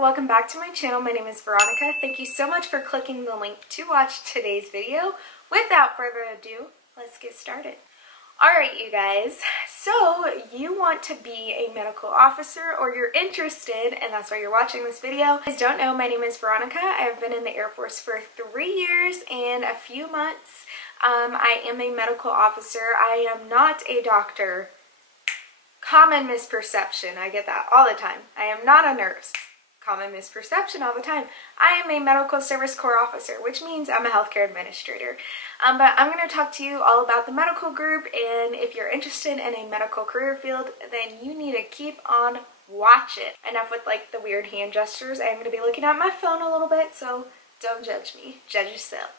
welcome back to my channel. My name is Veronica. Thank you so much for clicking the link to watch today's video. Without further ado, let's get started. Alright you guys, so you want to be a medical officer or you're interested and that's why you're watching this video. If you guys don't know, my name is Veronica. I've been in the Air Force for 3 years and a few months. I am a medical officer. I am not a doctor. Common misperception. I get that all the time. I am not a nurse. Common misperception all the time. I am a medical service corps officer, which means I'm a healthcare administrator. But I'm going to talk to you all about the medical group, and if you're interested in a medical career field, then you need to keep on watching. Enough with like the weird hand gestures. I'm going to be looking at my phone a little bit, so don't judge me. Judge yourself.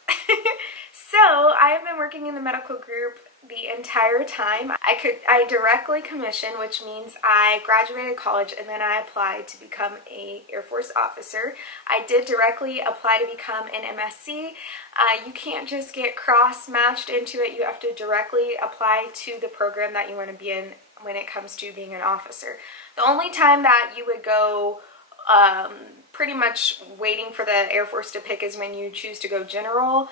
So I have been working in the medical group the entire time. I directly commissioned, which means I graduated college and then I applied to become a Air Force officer. I did directly apply to become an MSc. You can't just get cross-matched into it. You have to directly apply to the program that you want to be in when it comes to being an officer. The only time that you would go pretty much waiting for the Air Force to pick is when you choose to go general,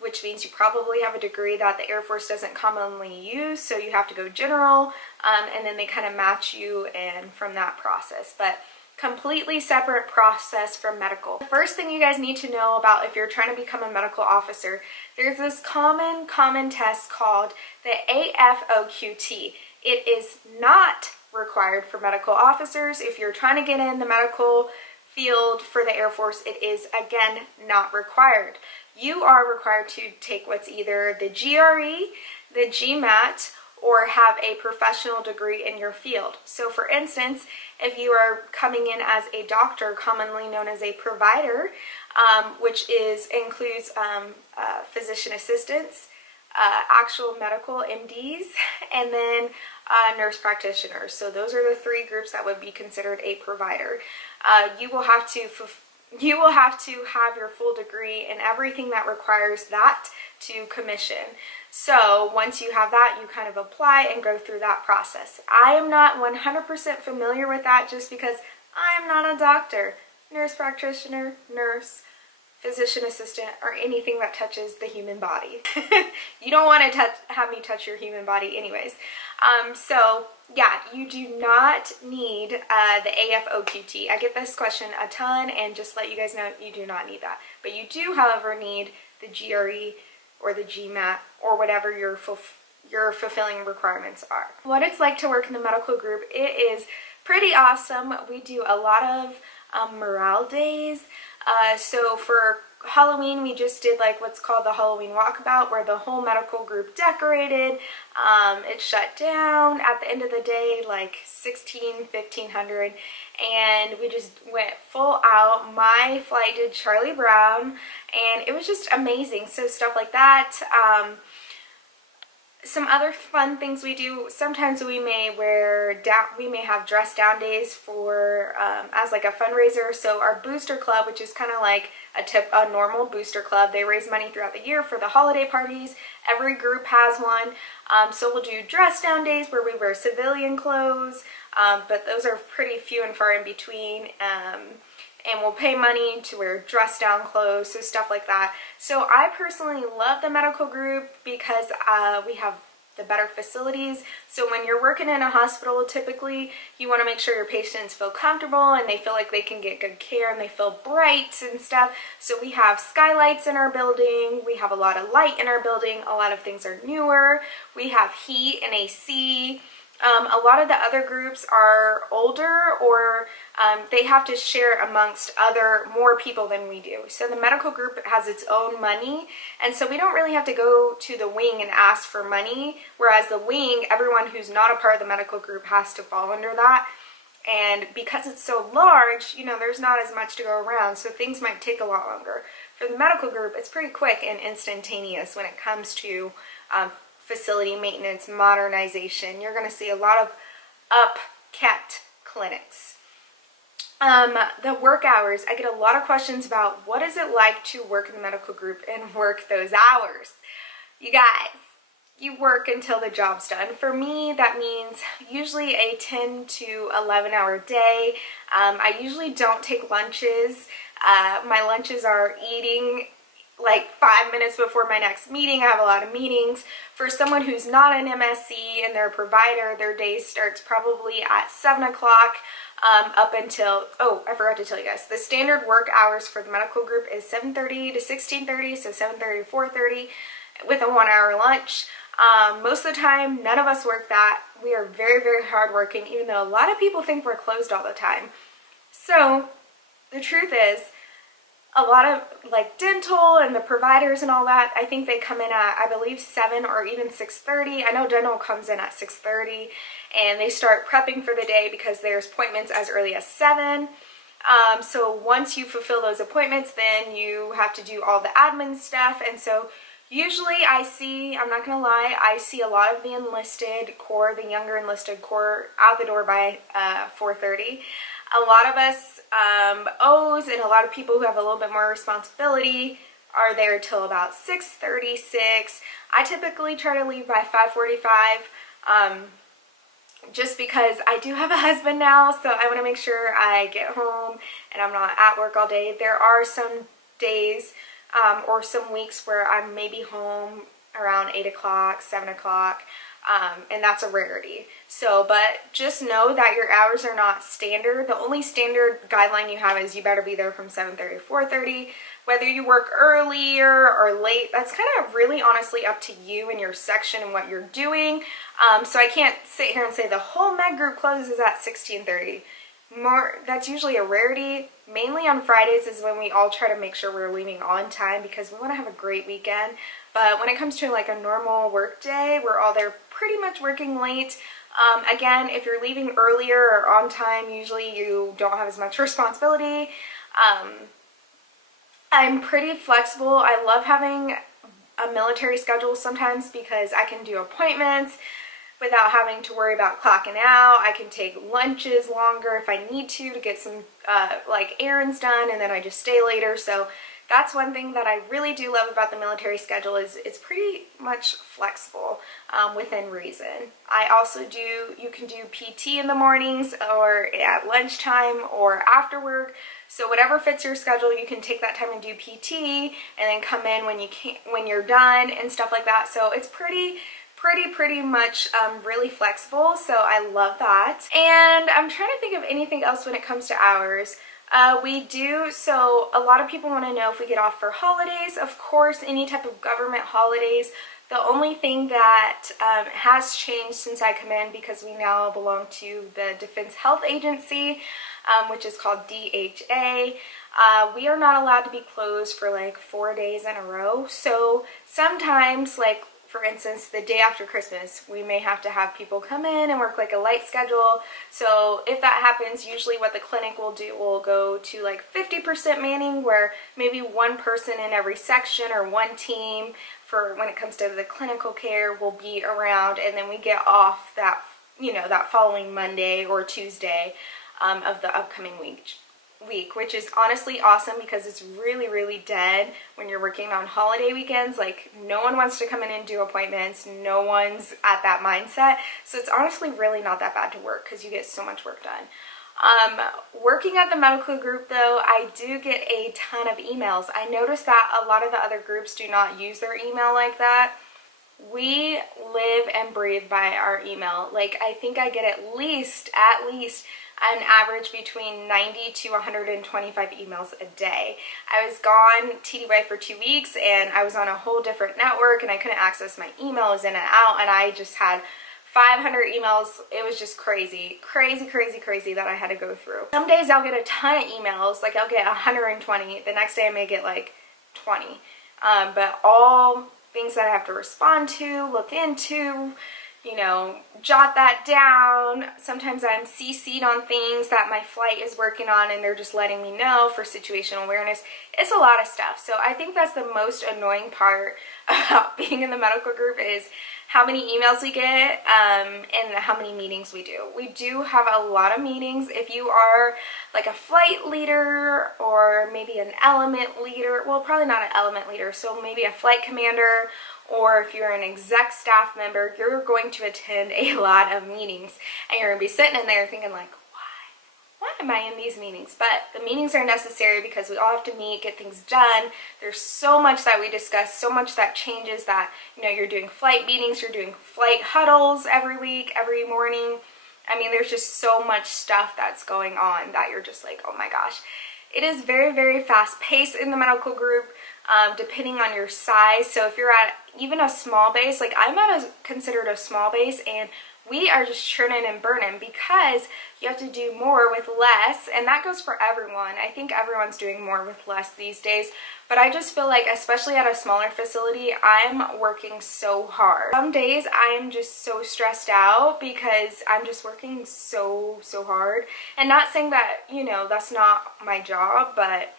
which means you probably have a degree that the Air Force doesn't commonly use, so you have to go general, and then they kind of match you in from that process. But completely separate process from medical. The first thing you guys need to know about if you're trying to become a medical officer, there's this common test called the AFOQT. It is not required for medical officers. If you're trying to get in the medical field for the Air Force, it is again not required. You are required to take what's either the GRE, the GMAT, or have a professional degree in your field. So for instance, if you are coming in as a doctor, commonly known as a provider, which includes physician assistants, actual medical MDs, and then nurse practitioners. So those are the three groups that would be considered a provider. You will have to have your full degree and everything that requires that to commission. So once you have that, you kind of apply and go through that process. I am not 100% familiar with that just because I am not a doctor, nurse practitioner, nurse, physician assistant, or anything that touches the human body. You don't want to have me touch your human body anyways. So yeah, you do not need the AFOQT. I get this question a ton, and just let you guys know, you do not need that. But you do, however, need the GRE or the GMAT or whatever your fulfilling requirements are. What it's like to work in the medical group, it is pretty awesome. We do a lot of morale days. So for Halloween, we just did like what's called the Halloween walkabout, where the whole medical group decorated. It shut down at the end of the day, like 1500, and we just went full out. My flight did Charlie Brown, and it was just amazing. So stuff like that. Some other fun things we do, sometimes we may have dress down days for as like a fundraiser. So our booster club, which is kind of like a normal booster club, they raise money throughout the year for the holiday parties. Every group has one. So we'll do dress down days where we wear civilian clothes, but those are pretty few and far in between. And we'll pay money to wear dress down clothes, so stuff like that. So I personally love the medical group because we have the better facilities. So when you're working in a hospital, typically you want to make sure your patients feel comfortable and they feel like they can get good care and they feel bright and stuff. So we have skylights in our building, we have a lot of light in our building, a lot of things are newer, we have heat and AC. A lot of the other groups are older, or they have to share amongst more people than we do. So the medical group has its own money, and so we don't really have to go to the wing and ask for money, whereas the wing, everyone who's not a part of the medical group has to fall under that. And because it's so large, you know, there's not as much to go around, so things might take a lot longer. For the medical group, it's pretty quick and instantaneous when it comes to facility maintenance, modernization. You're going to see a lot of upkept clinics. The work hours, I get a lot of questions about what is it like to work in the medical group and work those hours. You guys, you work until the job's done. For me, that means usually a 10 to 11 hour day. I usually don't take lunches. My lunches are eating like 5 minutes before my next meeting. I have a lot of meetings. For someone who's not an MSC and they're a provider, their day starts probably at 7 o'clock up until, oh, I forgot to tell you guys, the standard work hours for the medical group is 7:30 to 16:30, so 7:30 to 4:30 with a 1 hour lunch. Most of the time, none of us work that. We are very, very hardworking, even though a lot of people think we're closed all the time. So the truth is, a lot of like dental and the providers and all that, I think they come in at, I believe, 7 or even 6:30. I know dental comes in at 6:30 and they start prepping for the day because there's appointments as early as 7. So once you fulfill those appointments, then you have to do all the admin stuff. And so usually I see, I'm not gonna lie, I see a lot of the enlisted corps, the younger enlisted corps, out the door by 4:30. A lot of us O's and a lot of people who have a little bit more responsibility are there till about 6:36. I typically try to leave by 5:45 just because I do have a husband now, so I want to make sure I get home and I'm not at work all day. There are some days or some weeks where I'm maybe home around 8 o'clock, 7 o'clock. And that's a rarity. So, but just know that your hours are not standard. The only standard guideline you have is you better be there from 7:30 to 4:30. Whether you work earlier or late, that's kind of really honestly up to you and your section and what you're doing. So I can't sit here and say the whole med group closes at 16:30. That's usually a rarity. Mainly on Fridays is when we all try to make sure we're leaving on time because we want to have a great weekend. But when it comes to like a normal work day, we're all there pretty much working late. Again, if you're leaving earlier or on time, usually you don't have as much responsibility. I'm pretty flexible. I love having a military schedule sometimes because I can do appointments without having to worry about clocking out. I can take lunches longer if I need to get some like errands done, and then I just stay later. So that's one thing that I really do love about the military schedule is it's pretty much flexible within reason. I also you can do PT in the mornings or at lunchtime or after work. So whatever fits your schedule, you can take that time and do PT and then come in when you're done and stuff like that. So it's pretty much really flexible, so I love that. And I'm trying to think of anything else when it comes to hours. So a lot of people want to know if we get off for holidays. Of course, any type of government holidays. The only thing that has changed since I come in, because we now belong to the Defense Health Agency, which is called DHA, we are not allowed to be closed for like 4 days in a row. So sometimes, like for instance, the day after Christmas, we may have to have people come in and work like a light schedule. So if that happens, usually what the clinic will do, will go to like 50% manning, where maybe one person in every section or one team for when it comes to the clinical care will be around, and then we get off that, that following Monday or Tuesday of the upcoming week, which is honestly awesome because it's really dead when you're working on holiday weekends. Like, no one wants to come in and do appointments, no one's at that mindset, so it's honestly really not that bad to work because you get so much work done. Working at the medical group though, I do get a ton of emails. I noticed that a lot of the other groups do not use their email like that. We live and breathe by our email. Like, I think I get at least an average between 90 to 125 emails a day. I was gone TDY for 2 weeks and I was on a whole different network and I couldn't access my emails in and out, and I just had 500 emails. It was just crazy that I had to go through. Some days I'll get a ton of emails, like I'll get 120. The next day I may get like 20. But all things that I have to respond to, look into, jot that down. Sometimes I'm CC'd on things that my flight is working on and they're just letting me know for situational awareness. It's a lot of stuff. So I think that's the most annoying part about being in the medical group is how many emails we get and how many meetings we do. We do have a lot of meetings. If you are like a flight leader or maybe an element leader, well, probably not an element leader, so maybe a flight commander or if you're an exec staff member, you're going to attend a lot of meetings, and you're going to be sitting in there thinking like, why am I in these meetings? But the meetings are necessary because we all have to meet, get things done. There's so much that we discuss, so much that changes, that, you know, you're doing flight meetings, you're doing flight huddles every week, every morning. I mean, there's just so much stuff that's going on that you're just like, oh my gosh. It is very, very fast paced in the medical group, depending on your size. So if you're at even a small base, like I'm considered a small base, and we are just churning and burning because you have to do more with less, and that goes for everyone. I think everyone's doing more with less these days, but I just feel like, especially at a smaller facility, I'm working so hard. Some days I'm just so stressed out because I'm just working so hard, and not saying that, you know, that's not my job, but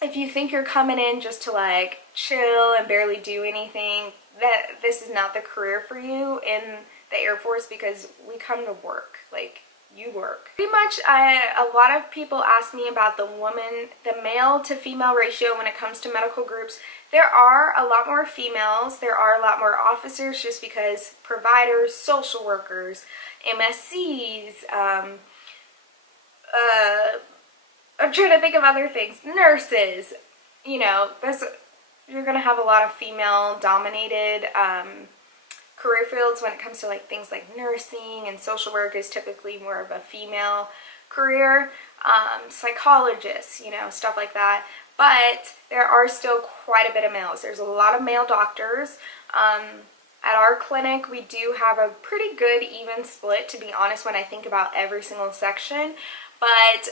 if you think you're coming in just to like chill and barely do anything, that this is not the career for you in the Air Force, because we come to work, like you work. Pretty much a lot of people ask me about the male to female ratio when it comes to medical groups. There are a lot more females, there are a lot more officers, just because providers, social workers, MSCs, I'm trying to think of other things, nurses, you know, you're gonna have a lot of female dominated career fields when it comes to like things like nursing, and social work is typically more of a female career, psychologists, you know, stuff like that. But there are still quite a bit of males. There's a lot of male doctors. At our clinic, we do have a pretty good even split, to be honest, when I think about every single section. But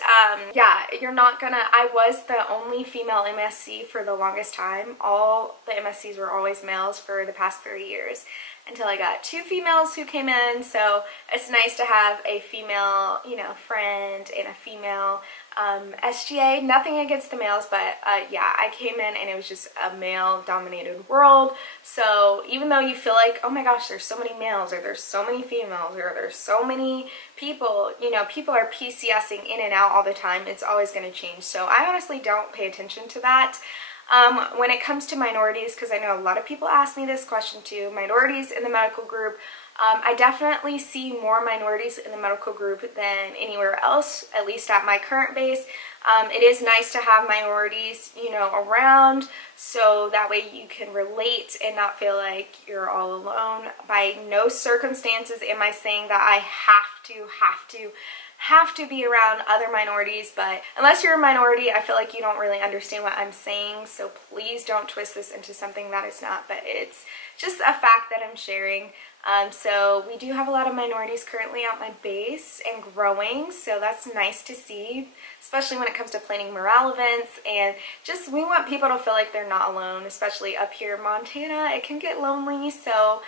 yeah, you're not gonna, I was the only female MSC for the longest time. All the MSCs were always males for the past 3 years, until I got 2 females who came in. So it's nice to have a female, you know, friend and a female SGA. Nothing against the males, but yeah, I came in and it was just a male dominated world. So even though you feel like, oh my gosh, there's so many males, or there's so many females, or there's so many people, you know, people are PCSing in and out all the time, it's always going to change. So I honestly don't pay attention to that. When it comes to minorities, because I know a lot of people ask me this question too, minorities in the medical group, I definitely see more minorities in the medical group than anywhere else, at least at my current base. It is nice to have minorities, you know, around, so that way you can relate and not feel like you're all alone. By no circumstances am I saying that I have to be around other minorities, but unless you're a minority, I feel like you don't really understand what I'm saying, so please don't twist this into something that it's not, but it's just a fact that I'm sharing. So we do have a lot of minorities currently at my base, and growing, so that's nice to see, especially when it comes to planning morale events, and just we want people to feel like they're not alone, especially up here in Montana. It can get lonely, so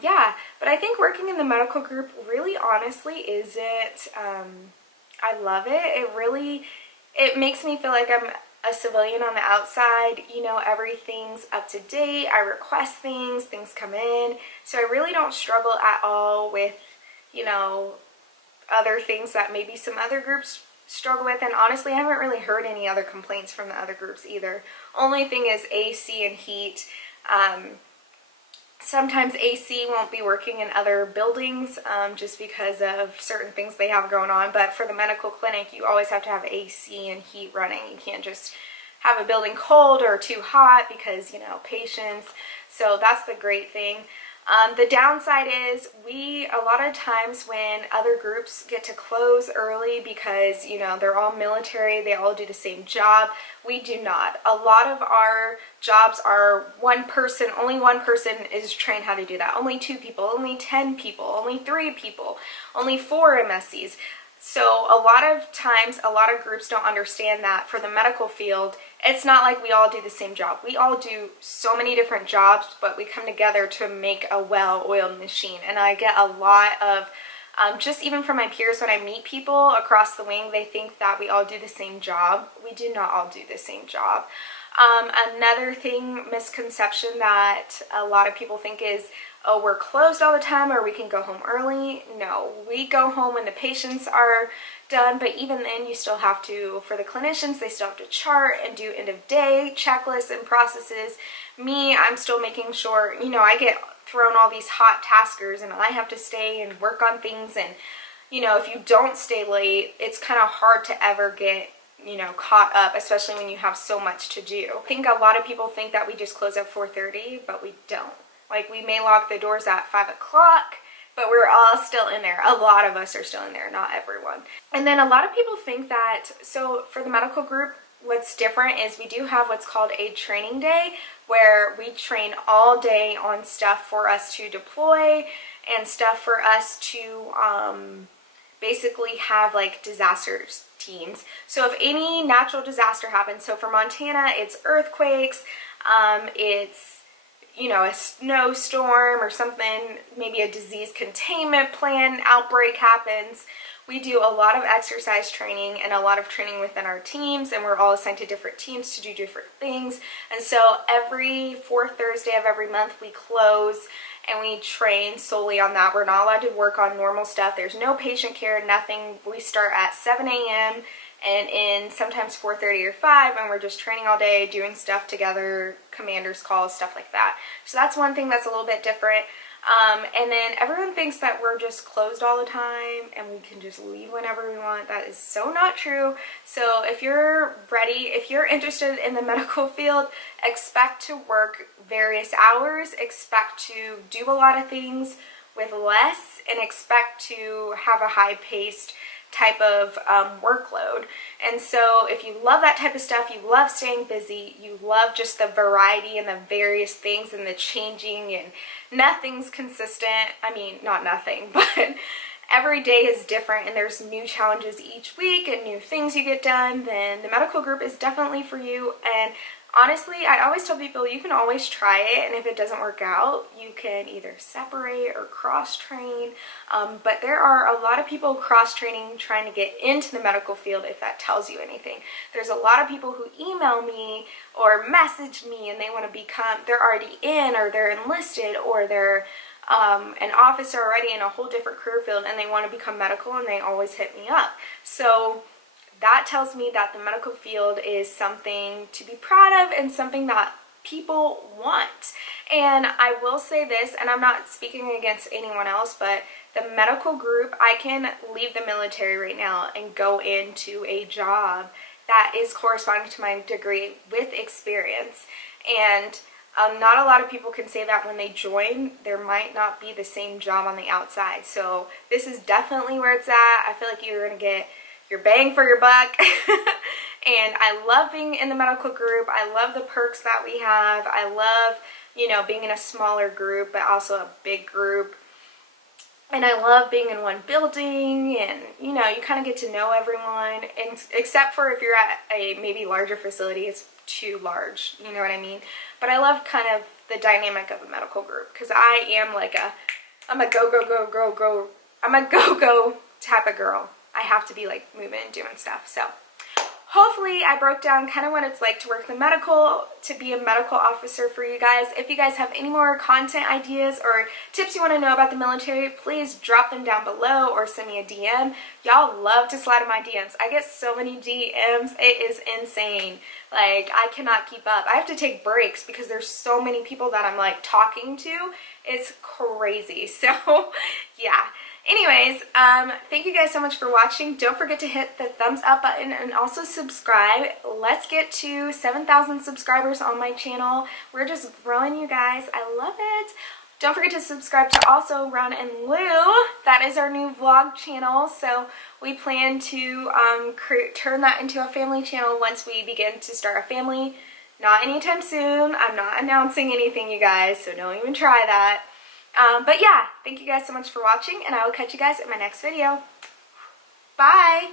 yeah, but I think working in the medical group really honestly isn't, I love it. It makes me feel like I'm a civilian on the outside, you know, everything's up to date, I request things come in, so I really don't struggle at all with, you know, other things that maybe some other groups struggle with, and honestly I haven't really heard any other complaints from the other groups either. Only thing is AC and heat. Sometimes AC won't be working in other buildings just because of certain things they have going on, but for the medical clinic you always have to have AC and heat running. You can't just have a building cold or too hot because, you know, patients. So that's the great thing. The downside is a lot of times when other groups get to close early because, you know, they're all military, they all do the same job, we do not. A lot of our jobs are one person, only one person is trained how to do that. Only 2 people, only 10 people, only 3 people, only 4 MSCs. So a lot of times, a lot of groups don't understand that for the medical field, it's not like we all do the same job. We all do so many different jobs, but we come together to make a well-oiled machine. And I get a lot of, just even from my peers, when I meet people across the wing, they think that we all do the same job. We do not all do the same job. Another misconception that a lot of people think is, oh, we're closed all the time or we can go home early. No, we go home when the patients are done, but even then you still have to, for the clinicians, they still have to chart and do end of day checklists and processes. Me, I'm still making sure, you know, I get thrown all these hot taskers and I have to stay and work on things, and you know, if you don't stay late, it's kind of hard to ever get, you know, caught up, especially when you have so much to do. I think a lot of people think that we just close at 4:30, but we don't. Like, we may lock the doors at 5 o'clock, but we're all still in there. A lot of us are still in there, not everyone. And then a lot of people think that, so for the medical group, what's different is we do have what's called a training day, where we train all day on stuff for us to deploy and stuff for us to basically have like disasters teams. So if any natural disaster happens, so for Montana, it's earthquakes, it's, you know, a snowstorm or something, maybe a disease containment plan outbreak happens. We do a lot of exercise training and a lot of training within our teams, and we're all assigned to different teams to do different things. And so every fourth Thursday of every month we close and we train solely on that. We're not allowed to work on normal stuff. There's no patient care, nothing. We start at 7 a.m. and in sometimes 4:30 or 5, and we're just training all day, doing stuff together, commanders calls, stuff like that. So that's one thing that's a little bit different. And then everyone thinks that we're just closed all the time and we can just leave whenever we want. That is so not true. So if you're ready, if you're interested in the medical field, expect to work various hours, expect to do a lot of things with less, and expect to have a high-paced type of workload. And so if you love that type of stuff, you love staying busy, you love just the variety and the various things and the changing, and nothing's consistent. I mean, not nothing, but every day is different and there's new challenges each week and new things you get done, then the medical group is definitely for you. And honestly, I always tell people you can always try it, and if it doesn't work out, you can either separate or cross-train. But there are a lot of people cross-training trying to get into the medical field, if that tells you anything. There's a lot of people who email me or message me and they want to become, they're already in, or they're enlisted, or they're an officer already in a whole different career field and they want to become medical, and they always hit me up. So that tells me that the medical field is something to be proud of and something that people want. And I will say this, and I'm not speaking against anyone else, but the medical group, I can leave the military right now and go into a job that is corresponding to my degree with experience. And not a lot of people can say that when they join, there might not be the same job on the outside. So this is definitely where it's at. I feel like you're going to get your bang for your buck. And I love being in the medical group. I love the perks that we have. I love, you know, being in a smaller group, but also a big group. And I love being in one building, and, you know, you kind of get to know everyone. And except for if you're at a maybe larger facility, it's too large, you know what I mean? But I love kind of the dynamic of a medical group, because I am like I'm a go type of girl. I have to be like moving and doing stuff. So hopefully I broke down kind of what it's like to work the medical, to be a medical officer for you guys. If you guys have any more content ideas or tips you want to know about the military, please drop them down below or send me a DM. Y'all love to slide in my DMs. I get so many DMs. It is insane. Like, I cannot keep up. I have to take breaks because there's so many people that I'm like talking to. It's crazy. So yeah. Anyways, thank you guys so much for watching. Don't forget to hit the thumbs up button and also subscribe. Let's get to 7,000 subscribers on my channel. We're just growing, you guys. I love it. Don't forget to subscribe to also Ron and Lou. That is our new vlog channel. So we plan to turn that into a family channel once we begin to start a family. Not anytime soon. I'm not announcing anything, you guys, so don't even try that. But yeah, thank you guys so much for watching, and I will catch you guys in my next video. Bye!